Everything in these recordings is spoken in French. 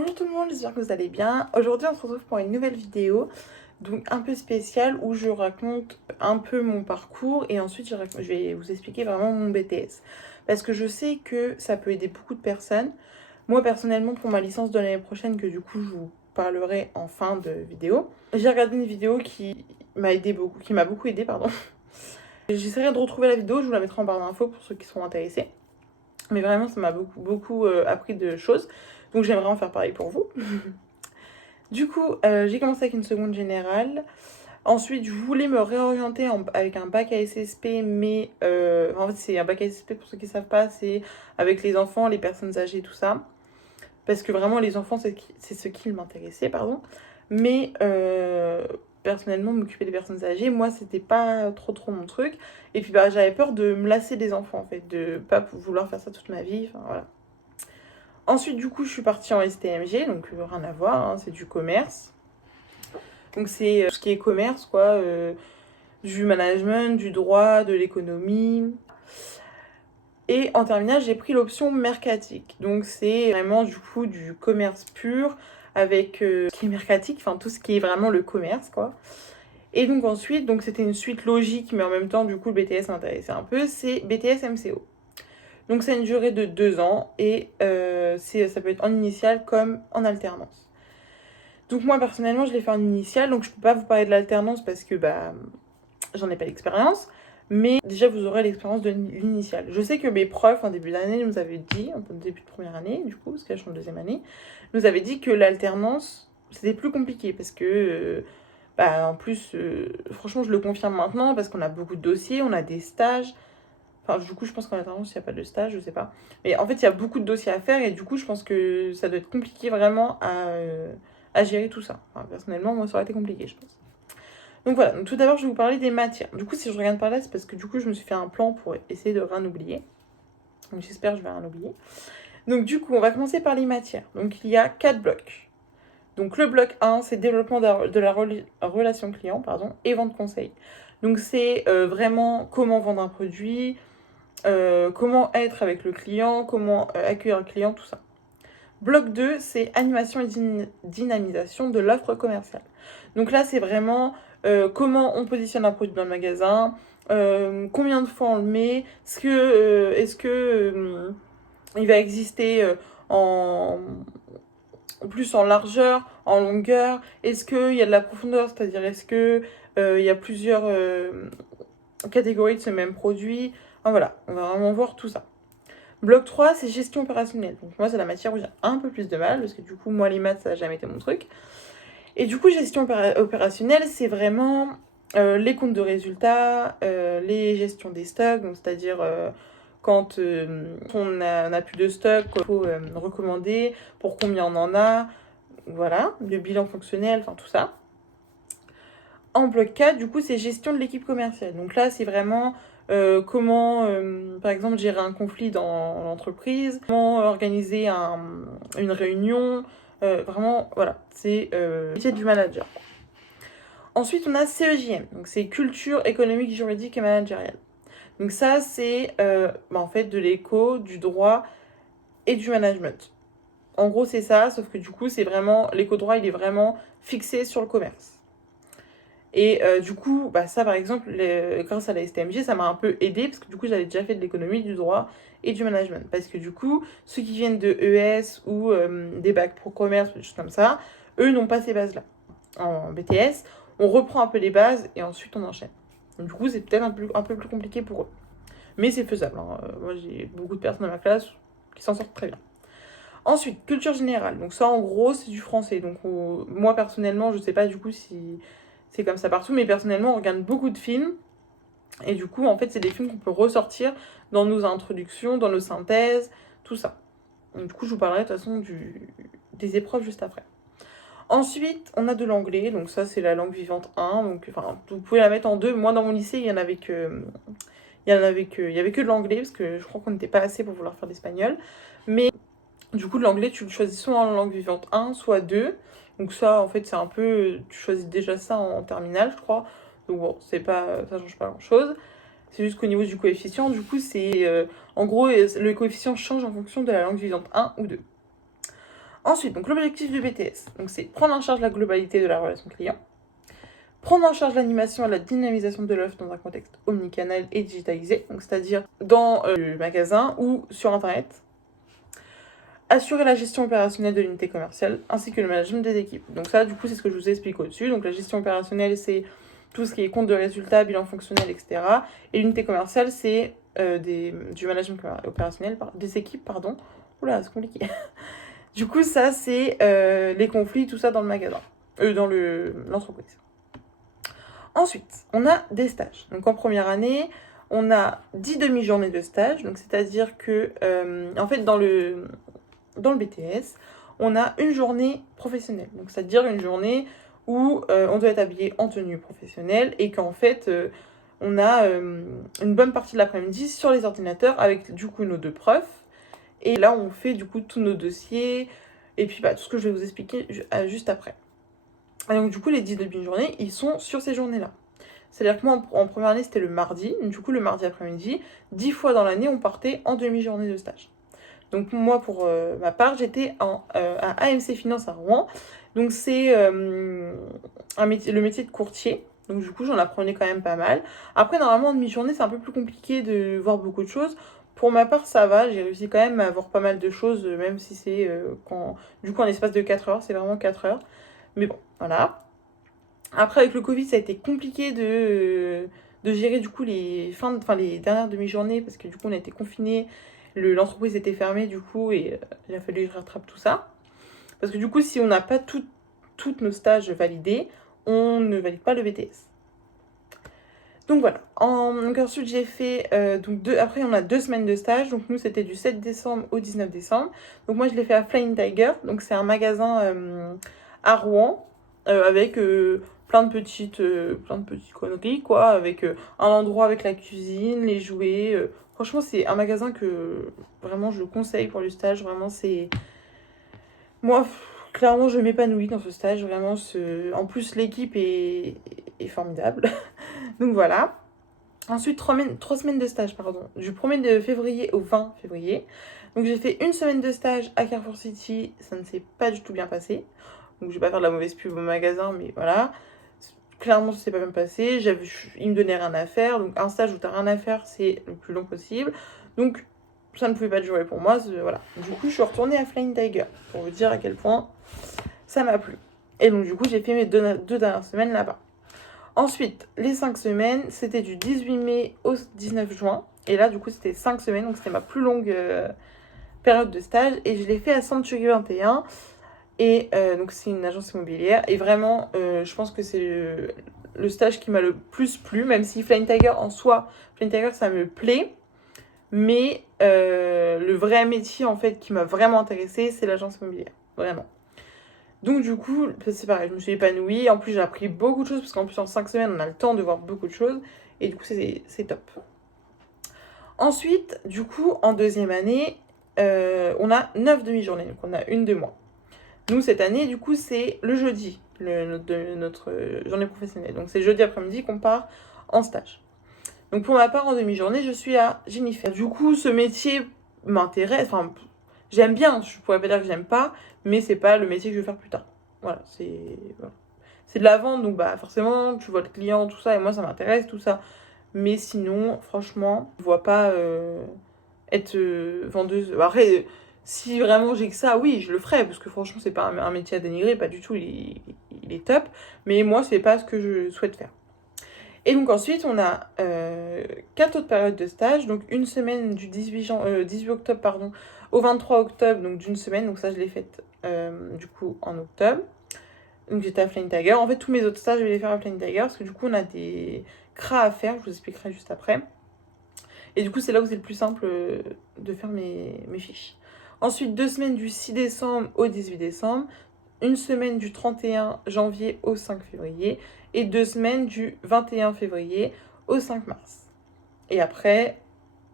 Bonjour tout le monde, j'espère que vous allez bien. Aujourd'hui on se retrouve pour une nouvelle vidéo, donc un peu spéciale où je raconte un peu mon parcours et ensuite je vais vous expliquer vraiment mon BTS. Parce que je sais que ça peut aider beaucoup de personnes. Moi personnellement pour ma licence de l'année prochaine, que du coup je vous parlerai en fin de vidéo, j'ai regardé une vidéo qui m'a beaucoup aidé, pardon. J'essaierai de retrouver la vidéo, je vous la mettrai en barre d'infos pour ceux qui seront intéressés. Mais vraiment ça m'a beaucoup appris de choses. Donc j'aimerais en faire pareil pour vous. Du coup, j'ai commencé avec une seconde générale. Ensuite, je voulais me réorienter avec un bac à SSP, mais en fait, c'est un bac à SSP pour ceux qui ne savent pas, c'est avec les enfants, les personnes âgées, tout ça. Parce que vraiment, les enfants, c'est ce qui m'intéressait, pardon. Mais personnellement, m'occuper des personnes âgées, moi, c'était pas trop mon truc. Et puis, bah, j'avais peur de me lasser des enfants, en fait, de pas vouloir faire ça toute ma vie. Enfin, voilà. Ensuite, du coup, je suis partie en STMG, donc rien à voir, hein, c'est du commerce. Donc c'est tout ce qui est commerce, quoi, du management, du droit, de l'économie. Et en terminale, j'ai pris l'option mercatique. Donc c'est vraiment du coup du commerce pur avec ce qui est mercatique, enfin tout ce qui est vraiment le commerce, quoi. Et donc ensuite, donc c'était une suite logique, mais en même temps, du coup, le BTS m'intéressait un peu, c'est BTS MCO. Donc c'est une durée de 2 ans et ça peut être en initiale comme en alternance. Donc moi personnellement je l'ai fait en initiale, donc je peux pas vous parler de l'alternance parce que bah j'en ai pas l'expérience, mais déjà vous aurez l'expérience de l'initiale. Je sais que mes profs en début d'année nous avaient dit, en début de première année du coup, parce que je suis en deuxième année, nous avaient dit que l'alternance c'était plus compliqué parce que bah en plus franchement je le confirme maintenant parce qu'on a beaucoup de dossiers, on a des stages. Enfin, du coup, je pense qu'en alternance, il n'y a pas de stage, je sais pas. Mais en fait, il y a beaucoup de dossiers à faire et du coup, je pense que ça doit être compliqué vraiment à gérer tout ça. Enfin, personnellement, moi, ça aurait été compliqué, je pense. Donc voilà, donc, tout d'abord, je vais vous parler des matières. Du coup, si je regarde par là, c'est parce que du coup, je me suis fait un plan pour essayer de rien oublier. Donc j'espère que je vais rien oublier. Donc du coup, on va commencer par les matières. Donc il y a 4 blocs. Donc le bloc 1, c'est développement de la relation client, pardon, et vente conseil. Donc c'est vraiment comment vendre un produit, comment être avec le client, comment accueillir le client, tout ça. Bloc 2, c'est animation et dynamisation de l'offre commerciale. Donc là, c'est vraiment comment on positionne un produit dans le magasin, combien de fois on le met, est-ce que il va exister en plus en largeur, en longueur, est-ce qu'il y a de la profondeur, c'est-à-dire est-ce que il y a plusieurs catégories de ce même produit. Enfin, voilà, on va vraiment voir tout ça. Bloc 3, c'est gestion opérationnelle. Donc moi, c'est la matière où j'ai un peu plus de mal, parce que du coup, moi, les maths, ça n'a jamais été mon truc. Et du coup, gestion opérationnelle, c'est vraiment les comptes de résultats, les gestions des stocks, donc c'est-à-dire quand on n'a plus de stock, il faut recommander, pour combien on en a, voilà, le bilan fonctionnel, enfin tout ça. En bloc 4, du coup, c'est gestion de l'équipe commerciale. Donc là, c'est vraiment comment, par exemple, gérer un conflit dans l'entreprise, comment organiser une réunion. Vraiment, voilà, c'est le métier du manager. Ensuite, on a CEJM, donc c'est culture économique, juridique et managériale. Donc ça, c'est en fait de l'éco, du droit et du management. En gros, c'est ça, sauf que du coup, c'est vraiment l'éco-droit, il est vraiment fixé sur le commerce. Et du coup, bah, ça par exemple, grâce à la STMG, ça m'a un peu aidé parce que du coup, j'avais déjà fait de l'économie, du droit et du management. Parce que du coup, ceux qui viennent de ES ou des bacs pro commerce, des choses comme ça, eux n'ont pas ces bases-là. En BTS, on reprend un peu les bases et ensuite on enchaîne. Donc, du coup, c'est peut-être un peu plus compliqué pour eux. Mais c'est faisable, hein. Moi, j'ai beaucoup de personnes dans ma classe qui s'en sortent très bien. Ensuite, culture générale. Donc ça, en gros, c'est du français. Donc moi, personnellement, je sais pas du coup si c'est comme ça partout, mais personnellement, on regarde beaucoup de films. Et du coup, en fait, c'est des films qu'on peut ressortir dans nos introductions, dans nos synthèses, tout ça. Donc, du coup, je vous parlerai de toute façon des épreuves juste après. Ensuite, on a de l'anglais. Donc ça, c'est la langue vivante 1. Donc, enfin, vous pouvez la mettre en deux. Moi, dans mon lycée, il y en avait que... Il y avait que de l'anglais, parce que je crois qu'on n'était pas assez pour vouloir faire l'espagnol. Mais du coup, l'anglais, tu le choisis soit en langue vivante 1, soit 2. Donc ça, en fait, c'est un peu... Tu choisis déjà ça en terminale, je crois. Donc bon, c'est pas, ça change pas grand-chose. C'est juste qu'au niveau du coefficient, du coup, c'est... en gros, le coefficient change en fonction de la langue vivante 1 ou 2. Ensuite, donc l'objectif du BTS, donc c'est prendre en charge la globalité de la relation client, prendre en charge l'animation et la dynamisation de l'offre dans un contexte omnicanal et digitalisé, donc c'est-à-dire dans le magasin ou sur Internet, assurer la gestion opérationnelle de l'unité commerciale ainsi que le management des équipes. Donc ça, du coup, c'est ce que je vous explique au-dessus. Donc la gestion opérationnelle, c'est tout ce qui est compte de résultats, bilan fonctionnel, etc. Et l'unité commerciale, c'est du management opérationnel, des équipes, pardon. Oula, c'est compliqué. Du coup, ça, c'est les conflits, tout ça dans le magasin, dans l'entreprise. Ensuite, on a des stages. Donc en première année, on a 10 demi-journées de stage. Donc c'est-à-dire que, en fait, dans le BTS, on a une journée professionnelle. Donc c'est-à-dire une journée où on doit être habillé en tenue professionnelle et qu'en fait, on a une bonne partie de l'après-midi sur les ordinateurs avec du coup nos deux profs. Et là, on fait du coup tous nos dossiers et puis tout ce que je vais vous expliquer juste après. Et donc, du coup, les 10 demi-journées, ils sont sur ces journées-là. C'est-à-dire que moi, en première année, c'était le mardi. Du coup, le mardi après-midi, 10 fois dans l'année, on partait en demi-journée de stage. Donc, moi, pour ma part, j'étais à AMC Finance à Rouen. Donc, c'est le métier de courtier. Donc, du coup, j'en apprenais quand même pas mal. Après, normalement, en demi-journée, c'est un peu plus compliqué de voir beaucoup de choses. Pour ma part, ça va. J'ai réussi quand même à voir pas mal de choses, même si c'est du coup, en espace de 4 heures. C'est vraiment 4 heures. Mais bon, voilà. Après, avec le Covid, ça a été compliqué de gérer du coup les dernières demi-journées parce que du coup, on a été confinés, l'entreprise était fermée du coup et il a fallu que je rattrape tout ça. Parce que du coup, si on n'a pas tous nos stages validés, on ne valide pas le BTS. Donc voilà. Donc ensuite, j'ai fait. Après, on a 2 semaines de stage. Donc nous, c'était du 7 décembre au 19 décembre. Donc moi, je l'ai fait à Flying Tiger. Donc c'est un magasin à Rouen avec plein de petites conneries, quoi. Avec un endroit avec la cuisine, les jouets. Franchement, c'est un magasin que vraiment je conseille pour le stage. Vraiment, c'est. Moi, clairement, je m'épanouis dans ce stage. Vraiment, en plus, l'équipe est formidable. Donc voilà. Ensuite, 3 semaines de stage, pardon, du 1er février au 20 février. Donc j'ai fait une semaine de stage à Carrefour City, ça ne s'est pas du tout bien passé. Donc je vais pas faire de la mauvaise pub au magasin, mais voilà. Clairement, ça s'est pas bien passé. Il me donnait rien à faire. Donc un stage où t'as rien à faire, c'est le plus long possible. Donc ça ne pouvait pas durer pour moi. Voilà. Du coup, je suis retournée à Flying Tiger pour vous dire à quel point ça m'a plu. Et donc du coup, j'ai fait mes deux dernières semaines là-bas. Ensuite, les 5 semaines, c'était du 18 mai au 19 juin. Et là, du coup, c'était 5 semaines, donc c'était ma plus longue période de stage. Et je l'ai fait à Century 21. Et donc, c'est une agence immobilière. Et vraiment, je pense que c'est le stage qui m'a le plus plu, même si Flying Tiger en soi, Flying Tiger, ça me plaît. Mais le vrai métier, en fait, qui m'a vraiment intéressée, c'est l'agence immobilière. Vraiment. Donc du coup, c'est pareil, je me suis épanouie. En plus, j'ai appris beaucoup de choses, parce qu'en plus, en 5 semaines, on a le temps de voir beaucoup de choses. Et du coup, c'est top. Ensuite, du coup, en deuxième année, on a 9 demi-journées. Donc on a une de mois. Nous, cette année, du coup, c'est le jeudi, notre journée professionnelle. Donc c'est jeudi après-midi qu'on part en stage. Donc pour ma part, en demi-journée, je suis à Jennifer. Du coup, ce métier m'intéresse. Enfin, j'aime bien, je pourrais pas dire que j'aime pas, mais c'est pas le métier que je vais faire plus tard. Voilà, c'est de la vente, donc forcément, tu vois le client, tout ça, et moi ça m'intéresse, tout ça. Mais sinon, franchement, je vois pas être vendeuse. Après, si vraiment j'ai que ça, oui, je le ferais, parce que franchement, c'est pas un métier à dénigrer, pas du tout, il est top. Mais moi, c'est pas ce que je souhaite faire. Et donc ensuite, on a 4 autres périodes de stage. Donc une semaine du 18 octobre au 23 octobre, donc d'une semaine. Donc ça, je l'ai faite du coup en octobre. Donc j'étais à Flying Tiger. En fait, tous mes autres stages, je vais les faire à Flying Tiger parce que du coup, on a des CRA à faire. Je vous expliquerai juste après. Et du coup, c'est là où c'est le plus simple de faire mes fiches. Ensuite, 2 semaines du 6 décembre au 18 décembre. Une semaine du 31 janvier au 5 février et 2 semaines du 21 février au 5 mars. Et après,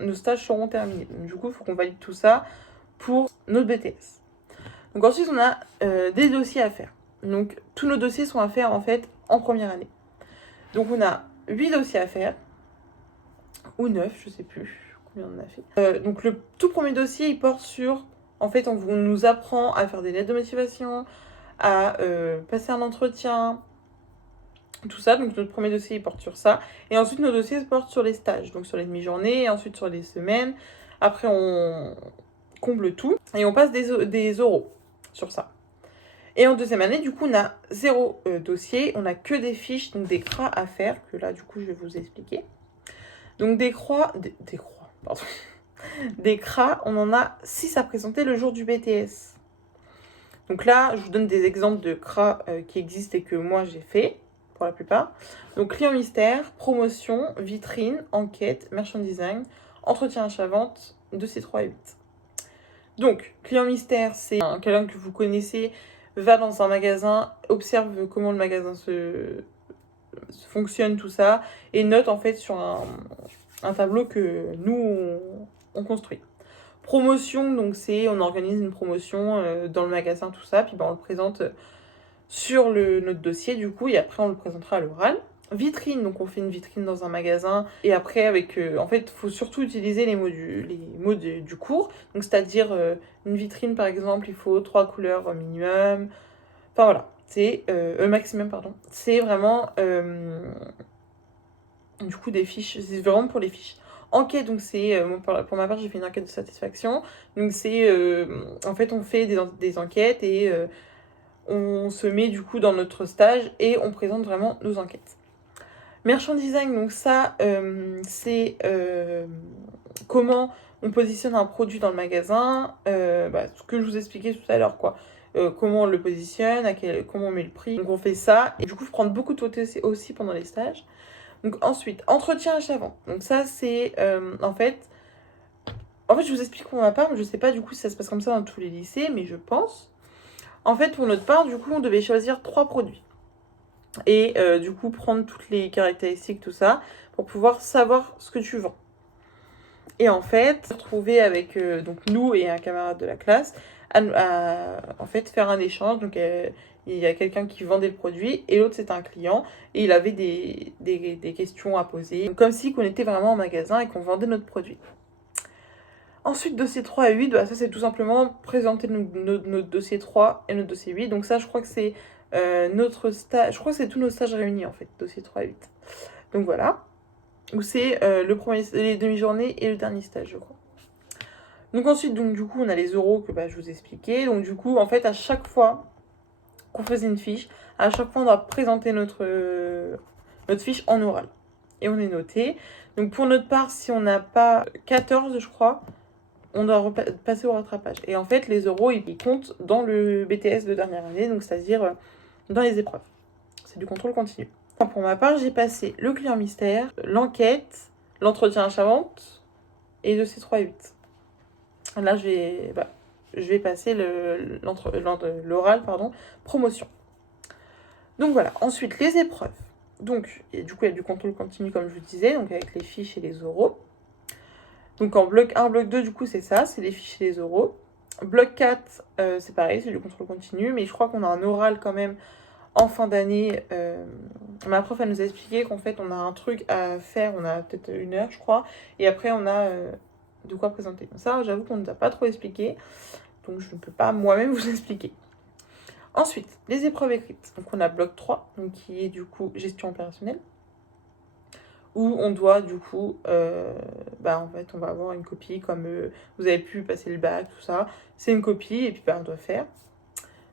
nos stages seront terminés. Donc, du coup, il faut qu'on valide tout ça pour notre BTS. Donc ensuite, on a des dossiers à faire. Donc tous nos dossiers sont à faire en fait en première année. Donc on a 8 dossiers à faire, ou 9, je sais plus combien on en a fait. Donc le tout premier dossier, il porte sur En fait, on nous apprend à faire des lettres de motivation, à passer un entretien, tout ça. Donc notre premier dossier il porte sur ça. Et ensuite nos dossiers portent sur les stages, donc sur les demi-journées, et ensuite sur les semaines. Après on comble tout et on passe des oraux sur ça. Et en deuxième année, du coup, on a 0 dossier, on a que des fiches, donc des CRA à faire, que là, du coup, je vais vous expliquer. Donc des CRA, pardon. Des CRA, on en a 6 à présenter le jour du BTS. Donc là, je vous donne des exemples de CRA qui existent et que moi j'ai fait, pour la plupart. Donc client mystère, promotion, vitrine, enquête, merchandising, entretien achat-vente, 2 C3 et 8. Donc, client mystère, c'est quelqu'un que vous connaissez, va dans un magasin, observe comment le magasin se fonctionne, tout ça, et note en fait sur un tableau que nous, on construit. Promotion, donc c'est, on organise une promotion dans le magasin, tout ça, puis on le présente sur notre dossier du coup, et après on le présentera à l'oral. Vitrine, donc on fait une vitrine dans un magasin, et après avec, en fait, il faut surtout utiliser les mots du cours, donc c'est-à-dire une vitrine par exemple, il faut 3 couleurs minimum, enfin voilà, c'est maximum, pardon, c'est vraiment du coup des fiches, c'est vraiment pour les fiches. Enquête, donc c'est, pour ma part j'ai fait une enquête de satisfaction, donc c'est, en fait on fait des enquêtes et on se met du coup dans notre stage et on présente vraiment nos enquêtes. Merchandising, donc ça, c'est comment on positionne un produit dans le magasin, ce que je vous expliquais tout à l'heure, quoi. Comment on le positionne, comment on met le prix. Donc on fait ça, et du coup, je prends beaucoup de photos aussi pendant les stages. Donc ensuite, entretien achat-vente. Donc ça, c'est en fait, je vous explique pour ma part, mais je sais pas du coup si ça se passe comme ça dans tous les lycées, mais je pense. En fait, pour notre part, du coup, on devait choisir 3 produits. Et du coup, prendre toutes les caractéristiques, tout ça, pour pouvoir savoir ce que tu vends. Et en fait, se retrouver avec donc nous et un camarade de la classe, en fait, faire un échange. Donc, il y a quelqu'un qui vendait le produit et l'autre, c'était un client. Et il avait des questions à poser. Donc, comme si on était vraiment en magasin et qu'on vendait notre produit. Ensuite, dossier 3 et 8, ça c'est tout simplement présenter notre dossier 3 et notre dossier 8. Donc ça, je crois que c'est notre stage, je crois que c'est tous nos stages réunis en fait, dossier 3 et 8. Donc voilà, où c'est les demi-journées et le dernier stage, je crois. Donc ensuite, donc, du coup, on a les oraux que je vous expliquais. Donc du coup, en fait, à chaque fois qu'on faisait une fiche, à chaque fois, on doit présenter notre fiche en oral. Et on est noté. Donc pour notre part, si on n'a pas 14, je crois, on doit passer au rattrapage. Et en fait, les oraux, ils comptent dans le BTS de dernière année, donc c'est-à-dire dans les épreuves. C'est du contrôle continu. Pour ma part, j'ai passé le client mystère, l'enquête, l'entretien achat-vente et le C3 et 8. Là, je vais passer l'oral, promotion. Donc voilà, ensuite les épreuves. Donc, du coup, il y a du contrôle continu, comme je vous disais, donc avec les fiches et les oraux. Donc en bloc 1, bloc 2, du coup, c'est ça, c'est les fiches et les oraux. Bloc 4, c'est pareil, c'est du contrôle continu, mais je crois qu'on a un oral quand même en fin d'année. Ma prof, elle nous a expliqué qu'en fait, on a un truc à faire, on a peut-être 1 heure, je crois, et après, on a de quoi présenter. Ça, j'avoue qu'on ne nous a pas trop expliqué, donc je ne peux pas moi-même vous expliquer. Ensuite, les épreuves écrites. Donc on a bloc 3, donc qui est du coup gestion opérationnelle, où on doit du coup, en fait, on va avoir une copie comme vous avez pu passer le bac, tout ça. C'est une copie et puis on doit faire.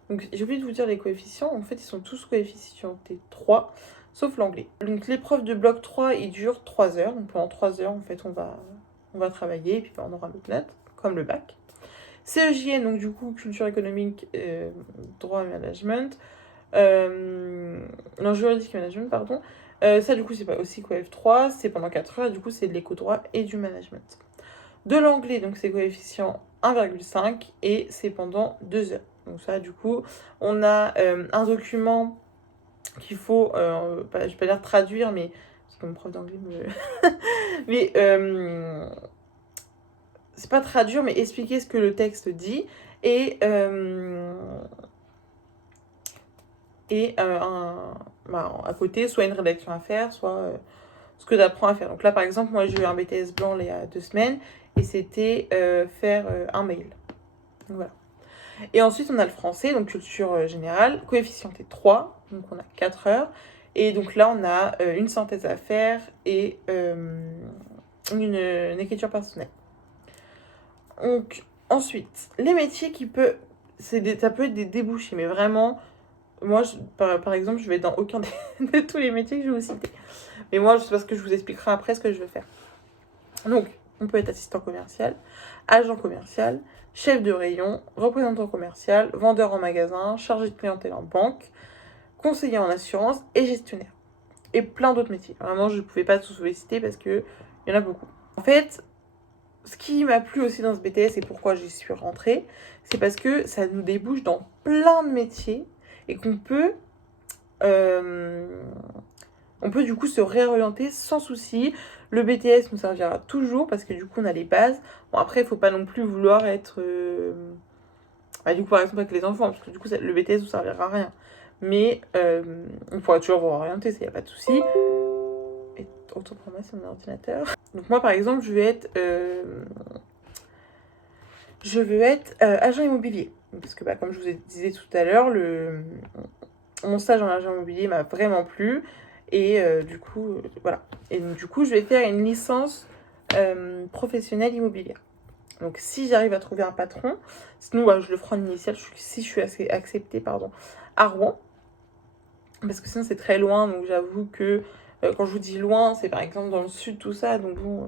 Donc j'ai oublié de vous dire les coefficients. En fait, ils sont tous coefficientés 3, sauf l'anglais. Donc l'épreuve de bloc 3, il dure 3 heures. Donc pendant 3 heures, en fait, on va travailler et puis on aura notre note, comme le bac. CEJN, donc du coup, culture économique, droit et management. Non, juridique et management, pardon. Ça, du coup, c'est pas aussi coef 3, c'est pendant 4 heures, et du coup, c'est de l'éco-droit et du management. De l'anglais, donc c'est coefficient 1,5 et c'est pendant 2 heures. Donc ça, du coup, on a un document qu'il faut, je vais pas dire traduire, mais parce que mon prof d'anglais me... mais c'est pas traduire, mais expliquer ce que le texte dit et à côté, soit une rédaction à faire, soit ce que tu apprends à faire. Donc là, par exemple, moi, j'ai eu un BTS blanc il y a 2 semaines et c'était faire un mail. Donc, voilà. Et ensuite, on a le français, donc culture générale, coefficient est 3, donc on a 4 heures. Et donc là, on a une synthèse à faire et une écriture personnelle. Donc, ensuite, les métiers qui peuvent... ça peut être des débouchés, mais vraiment, moi, par exemple, je vais dans aucun de tous les métiers que je vais vous citer. Mais moi, c'est parce que je vous expliquerai après ce que je veux faire. Donc, on peut être assistant commercial, agent commercial, chef de rayon, représentant commercial, vendeur en magasin, chargé de clientèle en banque, conseiller en assurance et gestionnaire. Et plein d'autres métiers. Vraiment, je ne pouvais pas tous vous les citer parce qu'il y en a beaucoup. En fait, ce qui m'a plu aussi dans ce BTS et pourquoi j'y suis rentrée, c'est parce que ça nous débouche dans plein de métiers et qu'on peut... on peut du coup se réorienter sans souci. Le BTS nous servira toujours parce que du coup on a les bases. Bon après il faut pas non plus vouloir être... du coup par exemple avec les enfants parce que du coup le BTS vous servira à rien. Mais on pourra toujours vous orienter, ça y a pas de souci. Et autant pour moi c'est mon ordinateur. Donc moi par exemple je vais être agent immobilier. Parce que comme je vous disais tout à l'heure, mon stage en agent immobilier m'a vraiment plu. Et du coup, voilà. Et donc, du coup, je vais faire une licence professionnelle immobilière. Donc, si j'arrive à trouver un patron, sinon, je le ferai en initial si je suis acceptée à Rouen. Parce que sinon, c'est très loin. Donc, j'avoue que quand je vous dis loin, c'est par exemple dans le sud, tout ça. Donc, bon,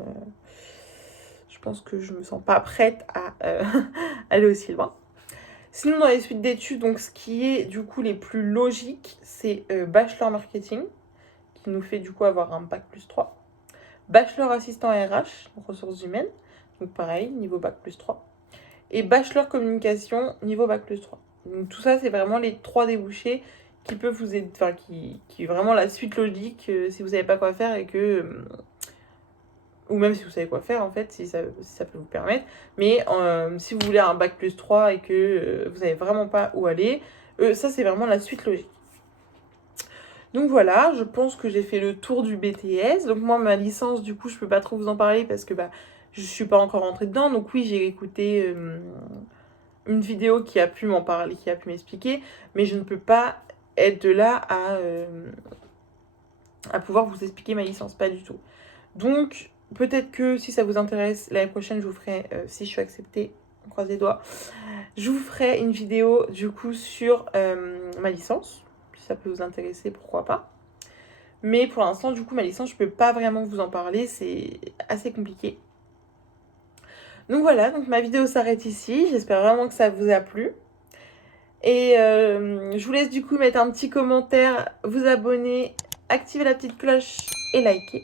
je pense que je me sens pas prête à aller aussi loin. Sinon, dans les suites d'études, donc ce qui est du coup les plus logiques, c'est bachelor marketing, qui nous fait du coup avoir un bac plus 3. Bachelor assistant RH, ressources humaines, donc pareil, niveau bac plus 3. Et bachelor communication, niveau bac plus 3. Donc tout ça, c'est vraiment les 3 débouchés qui peuvent vous aider, enfin qui est vraiment la suite logique si vous savez pas quoi faire et que... ou même si vous savez quoi faire en fait, si ça peut vous permettre. Mais si vous voulez un bac plus 3 et que vous savez vraiment pas où aller, ça c'est vraiment la suite logique. Donc voilà, je pense que j'ai fait le tour du BTS. Donc moi ma licence du coup je peux pas trop vous en parler parce que je suis pas encore rentrée dedans. Donc oui j'ai écouté une vidéo qui a pu m'en parler, qui a pu m'expliquer, mais je ne peux pas être de là à pouvoir vous expliquer ma licence, pas du tout. Donc peut-être que si ça vous intéresse, l'année prochaine, je vous ferai, si je suis acceptée, on croise les doigts, je vous ferai une vidéo du coup sur ma licence. Si ça peut vous intéresser, pourquoi pas. Mais pour l'instant, du coup, ma licence, je peux pas vraiment vous en parler, c'est assez compliqué. Donc voilà, donc ma vidéo s'arrête ici. J'espère vraiment que ça vous a plu. Et je vous laisse du coup mettre un petit commentaire, vous abonner, activer la petite cloche et liker.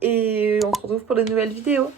Et on se retrouve pour de nouvelles vidéos.